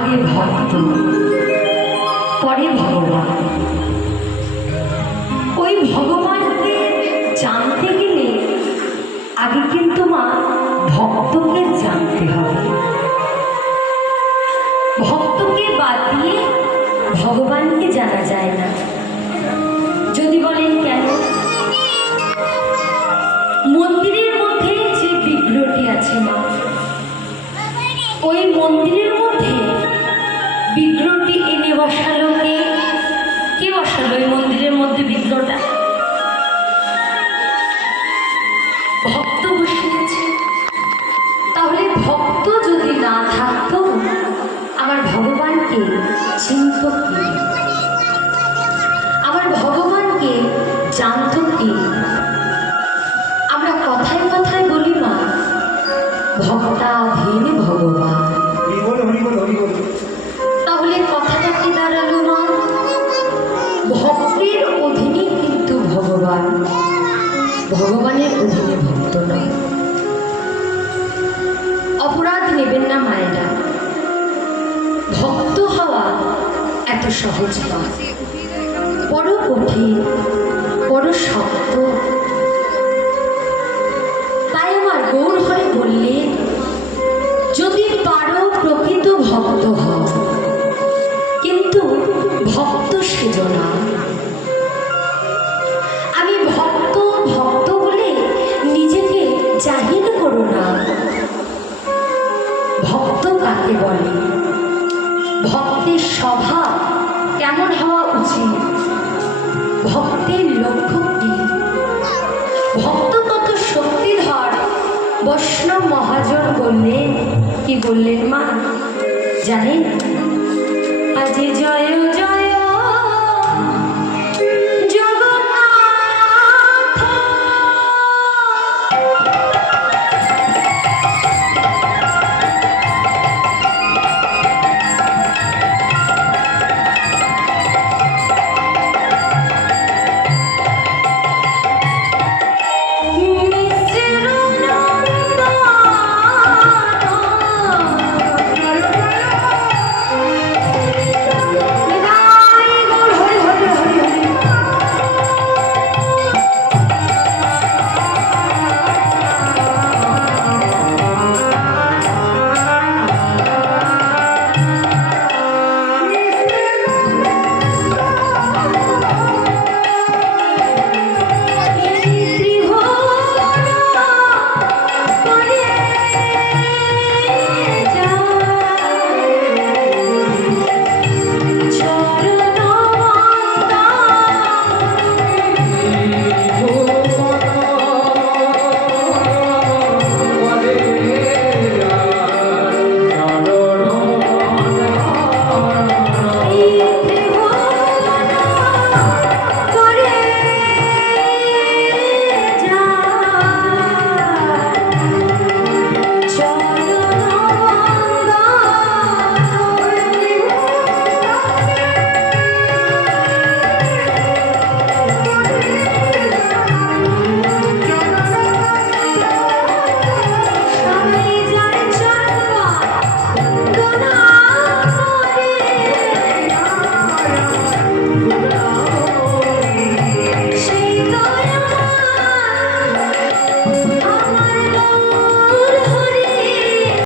আগে ভক্ত, পরে ভগবান। ওই ভগবানকে জানতে গেলে আগে কিন্তু মা ভক্তকে জানতে হবে। ভক্তকে বাদ দিয়ে ভগবানকে জানা যায় না। যদি বলেন কেন? মন্দিরের মধ্যে যে বিগ্রহটি আছে মা, ওই মন্দিরের মধ্যে বিগ্রহটি এনে বসালো কে? কে বসালো ওই মন্দিরের মধ্যে বিগ্রহটা? ভক্ত বসিয়েছে। তাহলে ভক্ত যদি না থাকতো আমার ভগবানকে চিনত কি? আমার ভগবানকে জানত কি? আমরা কথায় কথায় বলি মা ভক্তাধীন ভগবান। তাহলে কথাটা কি দাঁড়ালো মা? ভক্তের অধীনে কিন্তু ভগবান, ভগবানের অধীনে ভক্ত নয়। অপরাধ নেবেন না মায়েরা, ভক্ত হওয়া এত সহজ নয়, বড় কঠিন, বড় শক্ত। তাই আমার গৌর হয়ে বললেন, যদি পারো প্রকৃত ভক্ত হও, কিন্তু ভক্ত সেজো না। আমি ভক্ত ভক্ত বলে নিজেকে জাহির করো না। ভক্ত কাকে বলে? ভক্তের স্বভাব কেমন হওয়া উচিত? ভক্তের লক্ষ্য কি? ভক্ত কত শক্তিধর। বৈষ্ণব মহাজন বললেন, কি বললেন মা জানেন? আজ জয় জয়